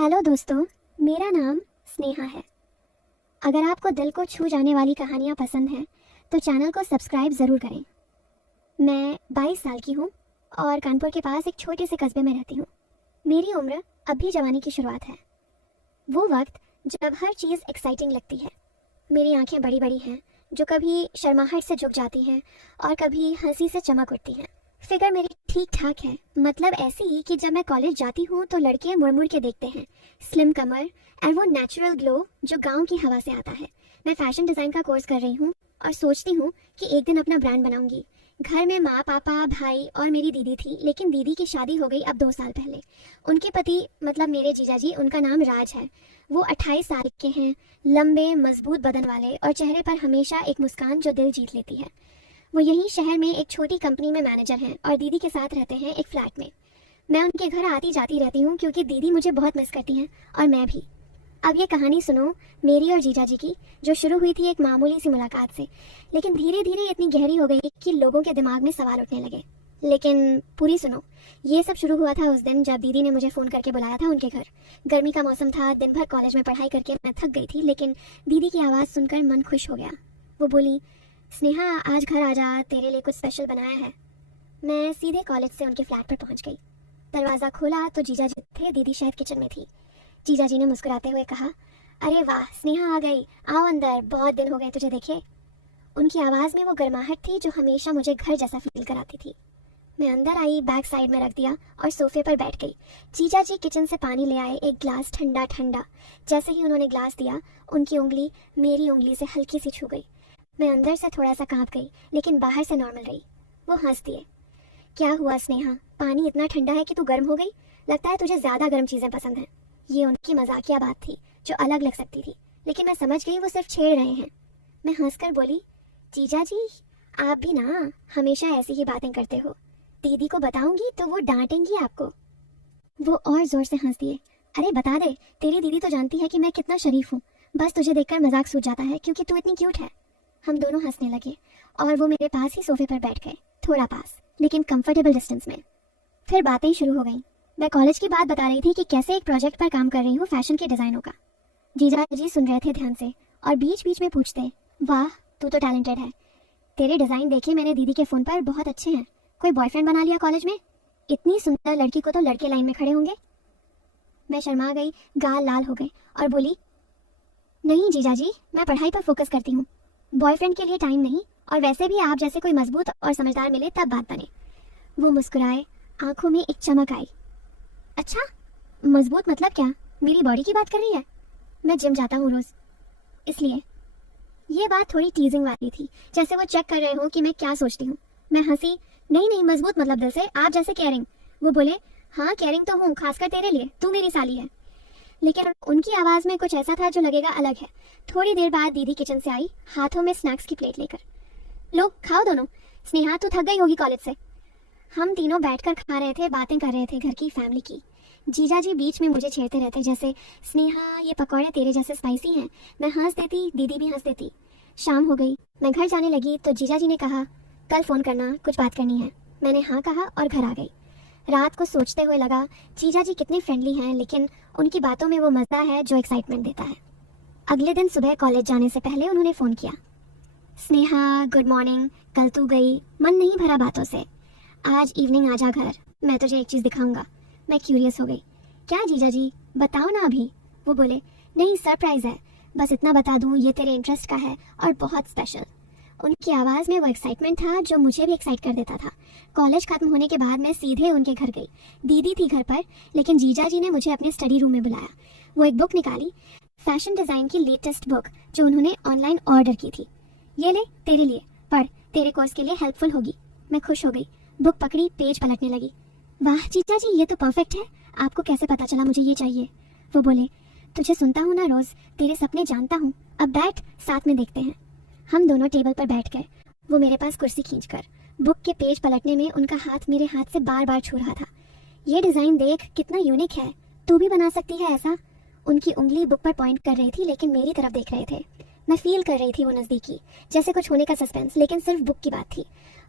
Hello दोस्तों, मेरा नाम स्नेहा है। अगर आपको दिल को छू जाने वाली कहानियाँ पसंद हैं तो चैनल को सब्सक्राइब ज़रूर करें। मैं 22 साल की हूँ और कानपुर के पास एक छोटे से कस्बे में रहती हूँ। मेरी उम्र अभी जवानी की शुरुआत है, वो वक्त जब हर चीज़ एक्साइटिंग लगती है। मेरी आंखें बड़ी बड़ी हैं जो कभी शर्माहट से झुक जाती हैं और कभी हंसी से चमक उठती हैं। फिगर मेरी ठीक ठाक है, मतलब ऐसी कि जब मैं कॉलेज जाती हूँ तो लड़के मुड़ मुड़ के देखते हैं। स्लिम कमर और वो नेचुरल ग्लो जो गांव की हवा से आता है। मैं फैशन डिज़ाइन का कोर्स कर रही हूँ और सोचती हूँ कि एक दिन अपना ब्रांड बनाऊंगी। घर में माँ, पापा, भाई और मेरी दीदी थी, लेकिन दीदी की शादी हो गई अब 2 साल पहले। उनके पति मतलब मेरे जीजा जी, उनका नाम राज है। वो 28 साल के हैं, लंबे मजबूत बदन वाले और चेहरे पर हमेशा एक मुस्कान जो दिल जीत लेती है। वो यही शहर में एक छोटी कंपनी में मैनेजर हैं और दीदी के साथ रहते हैं एक फ्लैट में। मैं उनके घर आती जाती रहती हूँ क्योंकि दीदी मुझे बहुत मिस करती हैं और मैं भी। अब ये कहानी सुनो मेरी और जीजा जी की, जो शुरू हुई थी एक मामूली सी मुलाकात से, लेकिन धीरे धीरे इतनी गहरी हो गई कि लोगों के दिमाग में सवाल उठने लगे। लेकिन पूरी सुनो। ये सब शुरू हुआ था उस दिन जब दीदी ने मुझे फ़ोन करके बुलाया था उनके घर। गर्मी का मौसम था, दिन भर कॉलेज में पढ़ाई करके मैं थक गई थी, लेकिन दीदी की आवाज़ सुनकर मन खुश हो गया। वो बोली, स्नेहा आज घर आ जा, तेरे लिए कुछ स्पेशल बनाया है। मैं सीधे कॉलेज से उनके फ्लैट पर पहुंच गई। दरवाज़ा खोला तो जीजा जी थे, दीदी शायद किचन में थी। जीजा जी ने मुस्कुराते हुए कहा, अरे वाह स्नेहा आ गई, आओ अंदर, बहुत दिन हो गए तुझे देखे। उनकी आवाज़ में वो गर्माहट थी जो हमेशा मुझे घर जैसा फील कराती थी। मैं अंदर आई, बैग साइड में रख दिया और सोफे पर बैठ गई। जीजा जी किचन से पानी ले आए, एक ग्लास ठंडा ठंडा। जैसे ही उन्होंने ग्लास दिया, उनकी उंगली मेरी उंगली से हल्की सी छू गई। मैं अंदर से थोड़ा सा कांप गई, लेकिन बाहर से नॉर्मल रही। वो हंस दिए। क्या हुआ स्नेहा, पानी इतना ठंडा है कि तू गर्म हो गई? लगता है तुझे ज़्यादा गर्म चीज़ें पसंद हैं। ये उनकी मजाकिया बात थी जो अलग लग सकती थी, लेकिन मैं समझ गई वो सिर्फ छेड़ रहे हैं। मैं हंसकर बोली, जीजा जी आप भी ना हमेशा ऐसी ही बातें करते हो, दीदी को बताऊंगी तो वो डांटेंगी आपको। वो और ज़ोर से हंस दिए। अरे बता दे, तेरी दीदी तो जानती है कि मैं कितना शरीफ हूँ, बस तुझे देखकर मजाक सूझ जाता है क्योंकि तू इतनी क्यूट है। हम दोनों हंसने लगे और वो मेरे पास ही सोफे पर बैठ गए, थोड़ा पास लेकिन कंफर्टेबल डिस्टेंस में। फिर बातें शुरू हो गईं। मैं कॉलेज की बात बता रही थी कि कैसे एक प्रोजेक्ट पर काम कर रही हूँ फैशन के डिज़ाइनों का। जीजा जी सुन रहे थे ध्यान से और बीच बीच में पूछते, वाह तू तो टैलेंटेड है, तेरे डिज़ाइन देखे मैंने दीदी के फ़ोन पर, बहुत अच्छे हैं। कोई बॉयफ्रेंड बना लिया कॉलेज में? इतनी सुंदर लड़की को तो लड़के लाइन में खड़े होंगे। मैं शर्मा गई, गाल लाल हो गई और बोली, नहीं जीजा जी, मैं पढ़ाई पर फोकस करती हूँ, बॉयफ्रेंड के लिए टाइम नहीं, और वैसे भी आप जैसे कोई मजबूत और समझदार मिले तब बात बने। वो मुस्कुराए, आंखों में एक चमक आई। अच्छा मजबूत मतलब क्या, मेरी बॉडी की बात कर रही है? मैं जिम जाता हूँ रोज, इसलिए। ये बात थोड़ी टीजिंग वाली थी, जैसे वो चेक कर रहे हो कि मैं क्या सोचती हूँ। मैं हंसी, नहीं नहीं मजबूत मतलब दिल से, आप जैसे केयरिंग। वो बोले, हाँ केयरिंग तो हूँ, खासकर तेरे लिए, तू मेरी साली है। लेकिन उनकी आवाज़ में कुछ ऐसा था जो लगेगा अलग है। थोड़ी देर बाद दीदी किचन से आई, हाथों में स्नैक्स की प्लेट लेकर। लो खाओ दोनों। स्नेहा तू थक गई होगी कॉलेज से। हम तीनों बैठकर खा रहे थे, बातें कर रहे थे घर की, फैमिली की। जीजा जी बीच में मुझे छेड़ते रहते, जैसे स्नेहा ये पकौड़े तेरे जैसे स्पाइसी हैं। मैं हंस देती, दीदी भी हंस देती। शाम हो गई, मैं घर जाने लगी तो जीजा जी ने कहा, कल फ़ोन करना, कुछ बात करनी है। मैंने हाँ कहा और घर आ गई। रात को सोचते हुए लगा, जीजा जी कितने फ्रेंडली हैं, लेकिन उनकी बातों में वो मज़ा है जो एक्साइटमेंट देता है। अगले दिन सुबह कॉलेज जाने से पहले उन्होंने फ़ोन किया, स्नेहा गुड मॉर्निंग, कल तू गई, मन नहीं भरा बातों से, आज इवनिंग आ जा घर, मैं तुझे एक चीज़ दिखाऊंगा। मैं क्यूरियस हो गई, क्या जीजा जी, बताओ ना अभी। वो बोले, नहीं सरप्राइज़ है, बस इतना बता दूँ ये तेरे इंटरेस्ट का है और बहुत स्पेशल। उनकी आवाज़ में वो एक्साइटमेंट था जो मुझे भी एक्साइट कर देता था। कॉलेज खत्म होने के बाद मैं सीधे उनके घर गई। दीदी थी घर पर, लेकिन जीजा जी ने मुझे अपने स्टडी रूम में बुलाया। वो एक बुक निकाली, फैशन डिज़ाइन की लेटेस्ट बुक जो उन्होंने ऑनलाइन ऑर्डर की थी। ये ले तेरे लिए, पढ़, तेरे कोर्स के लिए हेल्पफुल होगी। मैं खुश हो गई, बुक पकड़ी, पेज पलटने लगी। वाह जीजा जी ये तो परफेक्ट है, आपको कैसे पता चला मुझे ये चाहिए? वो बोले, तुझे सुनता हूँ ना रोज़, तेरे सपने जानता हूँ, अब बैठ साथ में देखते हैं। हम दोनों टेबल पर बैठ गए, वो मेरे पास कुर्सी खींचकर। बुक के पेज पलटने में उनका हाथ मेरे हाथ से बार बार छू रहा था। ये डिज़ाइन देख कितना यूनिक है, तू भी बना सकती है ऐसा। उनकी उंगली बुक पर पॉइंट कर रही थी, लेकिन मेरी तरफ देख रहे थे। मैं फील कर रही थी वो नज़दीकी, जैसे कुछ होने का सस्पेंस, लेकिन सिर्फ बुक की बात थी।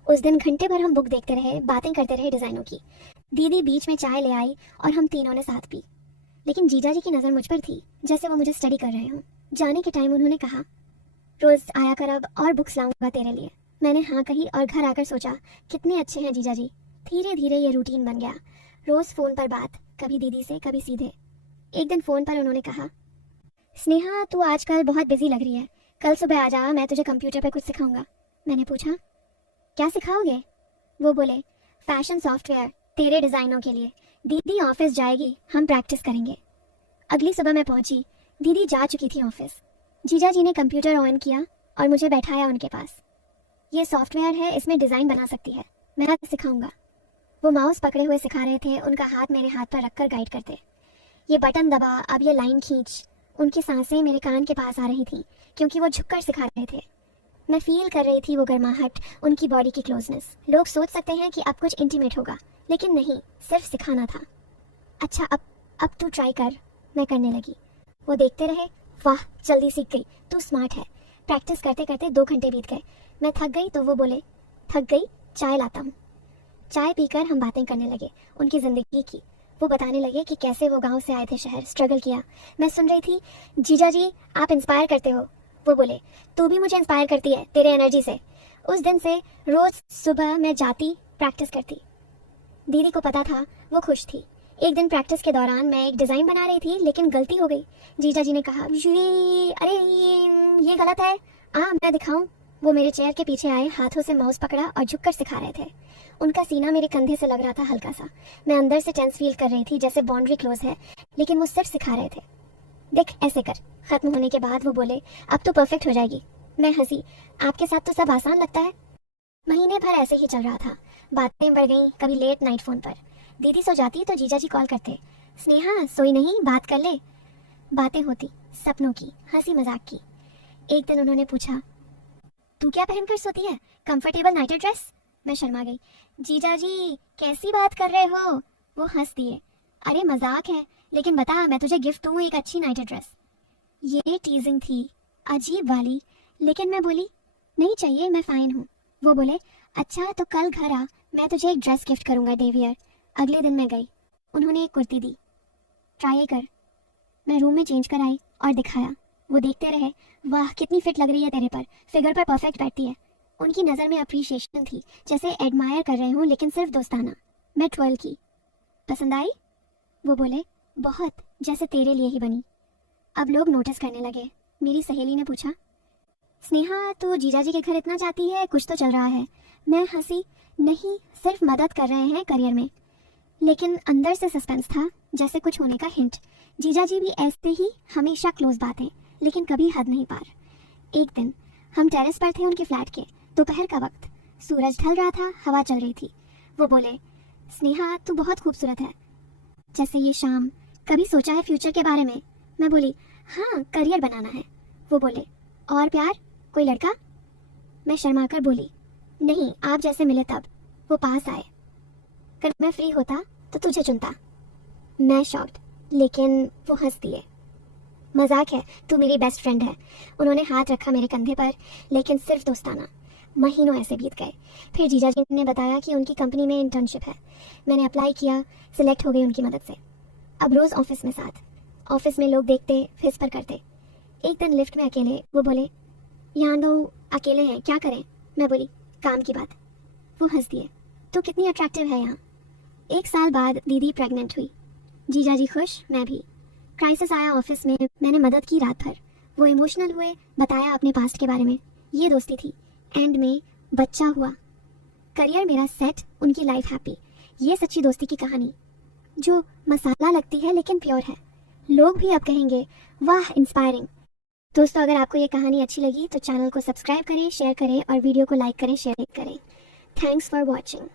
उस दिन घंटे भर हम बुक देखते रहे, बातें करते रहे डिज़ाइनों की। दीदी बीच में चाय ले आई और हम तीनों ने साथ पी। लेकिन जीजा जी की नज़र मुझ पर थी, जैसे वो मुझे स्टडी कर रहे हों। जाने के टाइम उन्होंने कहा, रोज़ आया कर अब और बुक्स लाऊंगा तेरे लिए। मैंने हाँ कही और घर आकर सोचा, कितने अच्छे हैं जीजा जी। धीरे धीरे ये रूटीन बन गया, रोज़ फ़ोन पर बात, कभी दीदी से कभी सीधे। एक दिन फ़ोन पर उन्होंने कहा, स्नेहा तू आजकल बहुत बिजी लग रही है, कल सुबह आ जा, मैं तुझे कंप्यूटर पर कुछ सिखाऊंगा। मैंने पूछा, क्या सिखाओगे? वो बोले, फैशन सॉफ्टवेयर तेरे डिज़ाइनों के लिए। दीदी ऑफिस जाएगी, हम प्रैक्टिस करेंगे। अगली सुबह मैं पहुंची, दीदी जा चुकी थी ऑफिस। जीजा जी ने कंप्यूटर ऑन किया और मुझे बैठाया उनके पास। ये सॉफ्टवेयर है, इसमें डिज़ाइन बना सकती है, मैं सिखाऊंगा। वो माउस पकड़े हुए सिखा रहे थे, उनका हाथ मेरे हाथ पर रखकर गाइड करते। ये बटन दबा, अब ये लाइन खींच। उनकी सांसें मेरे कान के पास आ रही थी क्योंकि वो झुककर सिखा रहे थे। मैं फील कर रही थी वो गर्माहट, उनकी बॉडी की क्लोजनेस। लोग सोच सकते हैं कि अब कुछ इंटीमेट होगा, लेकिन नहीं, सिर्फ सिखाना था। अच्छा अब तू ट्राई कर। मैं करने लगी। वो देखते रहे, वाह जल्दी सीख गई, तू स्मार्ट है। प्रैक्टिस करते करते 2 घंटे बीत गए। मैं थक गई तो वो बोले, थक गई, चाय लाता हूँ। चाय पीकर हम बातें करने लगे उनकी ज़िंदगी की। वो बताने लगे कि कैसे वो गांव से आए थे शहर, स्ट्रगल किया। मैं सुन रही थी, जीजा जी आप इंस्पायर करते हो। वो बोले, तू भी मुझे इंस्पायर करती है तेरे एनर्जी से। उस दिन से रोज़ सुबह मैं जाती, प्रैक्टिस करती। दीदी को पता था, वो खुश थी। एक दिन प्रैक्टिस के दौरान मैं एक डिज़ाइन बना रही थी, लेकिन गलती हो गई। जीजा जी ने कहा, अरे ये गलत है, मैं दिखाऊं। वो मेरे चेयर के पीछे आए, हाथों से माउस पकड़ा और झुककर सिखा रहे थे। उनका सीना मेरे कंधे से लग रहा था हल्का सा। मैं अंदर से टेंस फील कर रही थी, जैसे बाउंड्री क्लोज है, लेकिन वो सिर्फ सिखा रहे थे। देख ऐसे कर। खत्म होने के बाद वो बोले, अब तो परफेक्ट हो जाएगी। मैं हंसी, आपके साथ तो सब आसान लगता है। महीने भर ऐसे ही चल रहा था। बातें बढ़ गईं, कभी लेट नाइट फ़ोन पर। दीदी सो जाती तो जीजा जी कॉल करते, स्नेहा सोई नहीं, बात कर ले। बातें होती, सपनों की, हंसी मजाक की। एक दिन उन्होंने पूछा, तू क्या पहनकर सोती है, कंफर्टेबल नाइट ड्रेस? मैं शर्मा गई। जीजा जी कैसी बात कर रहे हो? वो हंस दिए, अरे मजाक है, लेकिन बता, मैं तुझे गिफ्ट दूँ एक अच्छी नाइट ड्रेस। ये टीजिंग थी, अजीब वाली, लेकिन मैं बोली, नहीं चाहिए, मैं फाइन हूँ। वो बोले, अच्छा तो कल घर आ, मैं तुझे एक ड्रेस गिफ्ट करूँगा डे वियर। अगले दिन मैं गई, उन्होंने एक कुर्ती दी, ट्राई कर। मैं रूम में चेंज कर आई और दिखाया। वो देखते रहे, वाह कितनी फिट लग रही है तेरे पर, फिगर पर परफेक्ट बैठती है। उनकी नज़र में अप्रिशिएशन थी, जैसे एडमायर कर रहे हूँ, लेकिन सिर्फ दोस्ताना। मैं 12 की। पसंद आई? वो बोले, बहुत, जैसे तेरे लिए ही बनी। अब लोग नोटिस करने लगे। मेरी सहेली ने पूछा, स्नेहा तू जीजा जी के घर इतना जाती है, कुछ तो चल रहा है। मैं हंसी, नहीं सिर्फ मदद कर रहे हैं करियर में। लेकिन अंदर से सस्पेंस था, जैसे कुछ होने का हिंट। जीजा जी भी ऐसे ही, हमेशा क्लोज बातें, लेकिन कभी हद नहीं पार। एक दिन हम टेरेस पर थे उनके फ्लैट के, दोपहर का वक्त, सूरज ढल रहा था, हवा चल रही थी। वो बोले, स्नेहा तू बहुत खूबसूरत है, जैसे ये शाम। कभी सोचा है फ्यूचर के बारे में? मैं बोली, हाँ करियर बनाना है। वो बोले, और प्यार, कोई लड़का? मैं शर्मा कर बोली, नहीं आप जैसे मिले तब। वो पास आए, अगर मैं फ्री होता तो तुझे चुनता। मैं शॉक्ड, लेकिन वो हंस दिए। मजाक है, तू मेरी बेस्ट फ्रेंड है। उन्होंने हाथ रखा मेरे कंधे पर, लेकिन सिर्फ दोस्ताना। महीनों ऐसे बीत गए। फिर जीजा जी ने बताया कि उनकी कंपनी में इंटर्नशिप है। मैंने अप्लाई किया, सिलेक्ट हो गई उनकी मदद से। अब रोज़ ऑफिस में साथ। ऑफिस में लोग देखते, विस्पर करते। एक दिन लिफ्ट में अकेले, वो बोले, यहाँ दो अकेले हैं, क्या करें? मैं बोली, काम की बात। वो हंस दिए, तू कितनी अट्रैक्टिव है यहाँ। 1 साल बाद दीदी प्रेग्नेंट हुई। जीजा जी खुश, मैं भी। क्राइसिस आया ऑफिस में, मैंने मदद की रात भर। वो इमोशनल हुए, बताया अपने पास्ट के बारे में। ये दोस्ती थी। एंड में बच्चा हुआ, करियर मेरा सेट, उनकी लाइफ हैप्पी। ये सच्ची दोस्ती की कहानी, जो मसाला लगती है लेकिन प्योर है। लोग भी अब कहेंगे, वाह इंस्पायरिंग। दोस्तों अगर आपको ये कहानी अच्छी लगी तो चैनल को सब्सक्राइब करें, शेयर करें और वीडियो को लाइक करें, शेयर करें। Thanks for watching.